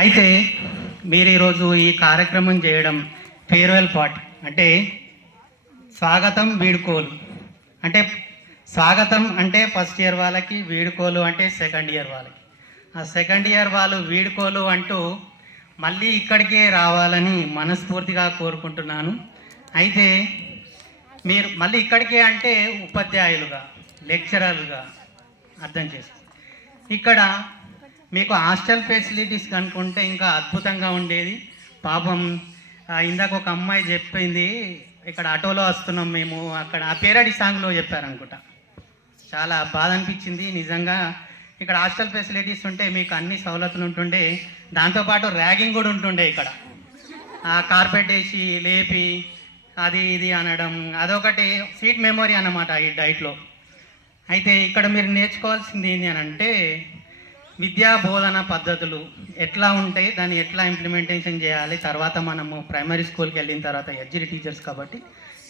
అయితే మీరు ఈరోజు ఈ కార్యక్రమం చేయడం ఫేర్వెల్ పార్టీ అంటే స్వాగతం వీడుకోలు అంటే స్వాగతం అంటే ఫస్ట్ ఇయర్ వాళ్ళకి, వీడుకోలు అంటే సెకండ్ ఇయర్ వాళ్ళకి. ఆ సెకండ్ ఇయర్ వాళ్ళు వీడుకోలు అంటూ మళ్ళీ ఇక్కడికే రావాలని మనస్ఫూర్తిగా కోరుకుంటున్నాను. అయితే మీరు మళ్ళీ ఇక్కడికే అంటే ఉపాధ్యాయులుగా, లెక్చరర్లుగా అర్థం చేసుకో. ఇక్కడ మీకు హాస్టల్ ఫెసిలిటీస్ కనుక్కుంటే ఇంకా అద్భుతంగా ఉండేది. పాపం ఇందాక ఒక అమ్మాయి చెప్పింది, ఇక్కడ ఆటోలో వస్తున్నాం మేము, అక్కడ ఆ పేరడి సాంగ్లో చెప్పారనుకుంటా. చాలా బాధ అనిపించింది నిజంగా. ఇక్కడ హాస్టల్ ఫెసిలిటీస్ ఉంటే మీకు అన్ని సౌలతులు ఉంటుండే, దాంతోపాటు ర్యాగింగ్ కూడా ఉంటుండే. ఇక్కడ ఆ కార్పెట్ వేసి లేపి అది ఇది అనడం, అదొకటి స్వీట్ మెమొరీ అన్నమాట ఈ డైట్లో. అయితే ఇక్కడ మీరు నేర్చుకోవాల్సింది ఏంటి అని అంటే, విద్యా బోధన పద్ధతులు ఎట్లా ఉంటాయి, దాన్ని ఎట్లా ఇంప్లిమెంటేషన్ చేయాలి. తర్వాత మనము ప్రైమరీ స్కూల్కి వెళ్ళిన తర్వాత ఎడ్జిడి టీచర్స్ కాబట్టి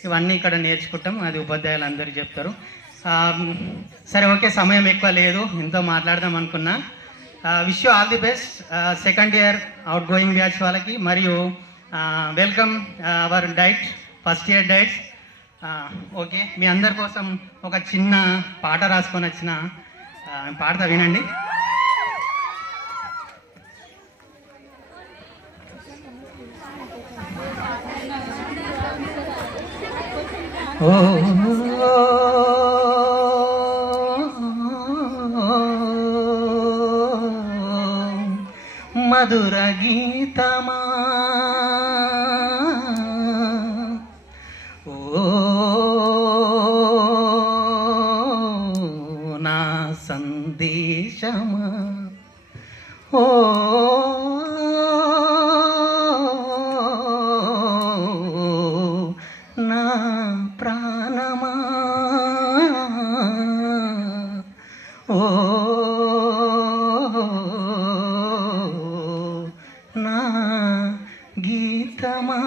ఇవన్నీ ఇక్కడ నేర్చుకుంటాం. అది ఉపాధ్యాయులు అందరూ చెప్తారు. సరే, ఓకే, సమయం ఎక్కువ లేదు, ఎంతో మాట్లాడదాం అనుకున్నా. Wish you all the best second year outgoing batch వాళ్ళకి, మరియు welcome our diet first year diets. Okay, మీ అందరి కోసం ఒక చిన్న పాట రాసుకొని వచ్చిన పాడతా, వినండి. ఓ మధుర గీతమా, ఓ నా సందేశమా, ఓ నా ప్రాణమా, ఓ నా గీతమా.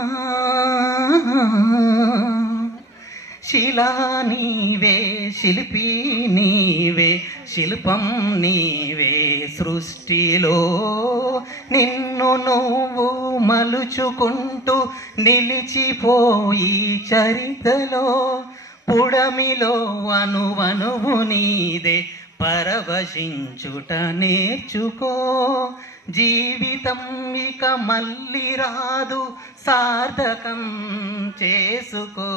శిలా నీవే, శిల్పి నీవే, శిల్పం నీవే, సృష్టిలో నిన్ను నువ్వు మలుచుకుంటూ నిలిచిపోయి చరితలో, పుడమిలో అనువనువు నీదే, పరవశించుట నేర్చుకో. జీవితం ఇక మళ్ళీ రాదు, సార్థకం చేసుకో.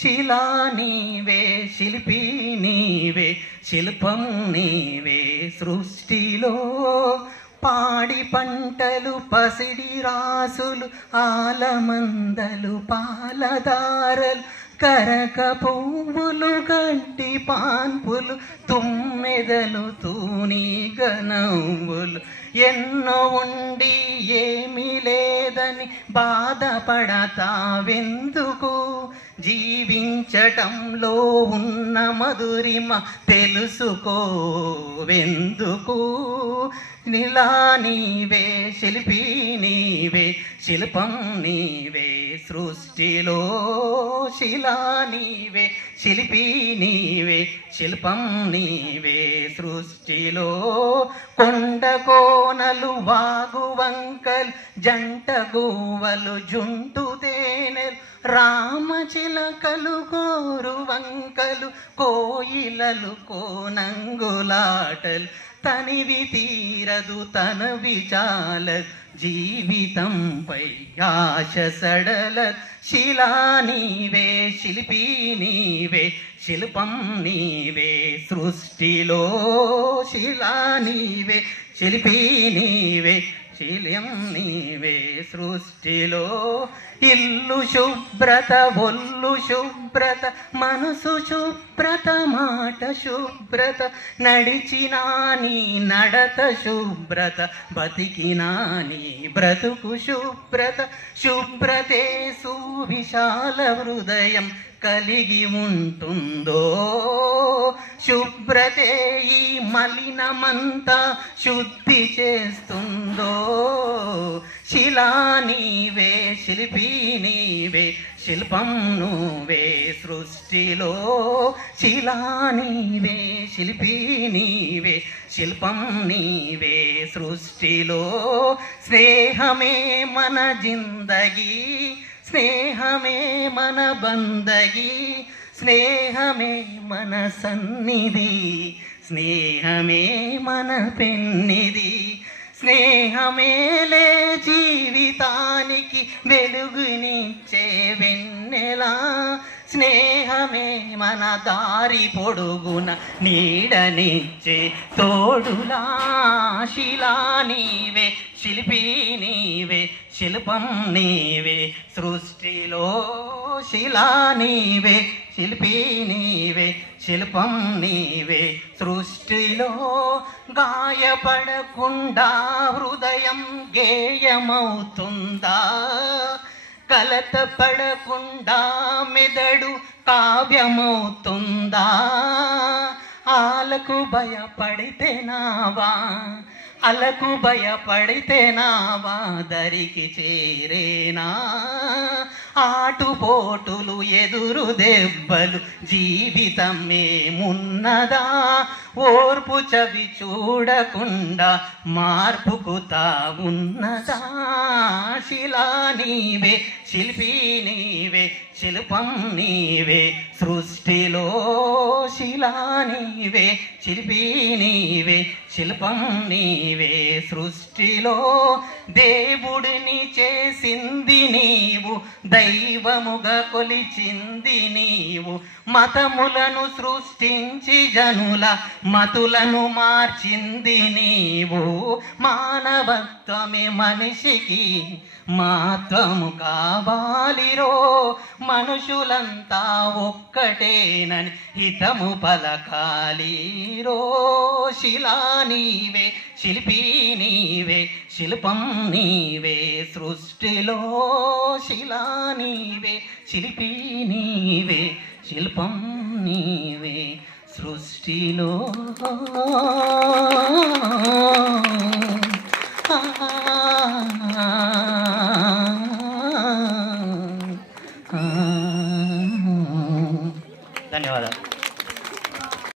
శిలా నీవే, శిల్పి నీవే, శిల్పం నీవే, సృష్టిలో పాడి పంటలు, పసిడి రాసులు, ఆలమందలు, పాలదారలు, కరక పువ్వులు, గడ్డి పాన్పులు, తుమ్మెదలు, తూనీగ నవ్వులు, ఎన్నో ఉండి ఏమీ లేదని బాధపడతావెందుకు? జీవించటంలో ఉన్న మధురిమ తెలుసుకోవెందుకు? నిలా నీవే, శిల్పి నీవే, శిల్పం నీవే, సృష్టిలో శిలా నీవే, శిల్పి నీవే, శిల్పం నీవే, సృష్టిలో కొండ కోనలు, వాగు వంకలు, జంట గువ్వలు, జుంటు తేనెలు, రామచిలకలు, గోరు వంకలు, కోయిలలు, కోనంగులాటలు, తనివి తీరదు తనవి చాలదు, జీవితంపై ఆశ సడల. శిలా నీవే, శిల్పి నీవే, శిల్పం నీవే, సృష్టిలో శిలా నీవే, శిల్పి నీవే, శిల్యం నీవే, సృష్టిలో. ఇల్లు శుభ్రత, ఒళ్ళు శుభ్రత, మనసు శుభ్రత, మాట శుభ్రత, నడిచినా నీ నడత శుభ్రత, బతికినా నీ బ్రతుకు శుభ్రత. శుభ్రతే సువిశాల హృదయం కలిగి ఉంటుందో, శుభ్రతే ఈ మలినమంతా శుద్ధి చేస్తుందో. శిలా నీవే, శిల్పి నీవే, శిల్పం నువ్వే సృష్టిలో శిలా నీవే శిల్పి నీవే శిల్పం నీవే సృష్టిలో స్నేహమే మన జిందగీ స్నేహమే మన బందగీ స్నేహమే మన సన్నిధి స్నేహమే మన పెన్నిధి స్నేహమేలే జీవితానికి వెలుగునిచ్చే వెన్నెలా స్నేహమే మన దారి పొడుగున నీడనిచ్చే తోడులా శిలా నీవే శిల్పి నీవే శిల్పం నీవే సృష్టిలో శిలా నీవే శిల్పి నీవే శిల్పం నీవే సృష్టిలో గాయపడకుండా హృదయం గేయమవుతుందా కలత పడకుండా మెదడు కావ్యమవుతుందా ఆలకు భయపడితే నావా అలకు భయపడితే నావా దరికి చేరేనా ఆటుపోటులు ఎదురు దెబ్బలు జీవితమేమున్నదా ఓర్పు చవి చూడకుండా మార్పుకు తావున్నదా శిలా నీవే శిల్పి నీవే శిల్పం నీవే సృష్టిలో శిలా నీవే శిల్పి నీవే శిల్పం నీవే సృష్టిలో దేవుడిని చేసింది నీవు దైవముగా కొలిచింది నీవు మతములను సృష్టించి జనుల మతులను మార్చింది నీవు మానవత్వమే మనిషికి మాత్వము కావాలిరో మనుషులంతా ఒక్కటేనని హితము పలకాలిరో శిలా నీవే శిల్పి నీవే శిల్పం నీవే సృష్టిలో శిలా నీవే శిల్పి నీవే శిల్పం నీవే సృష్టిలో ధన్యవాదాలు.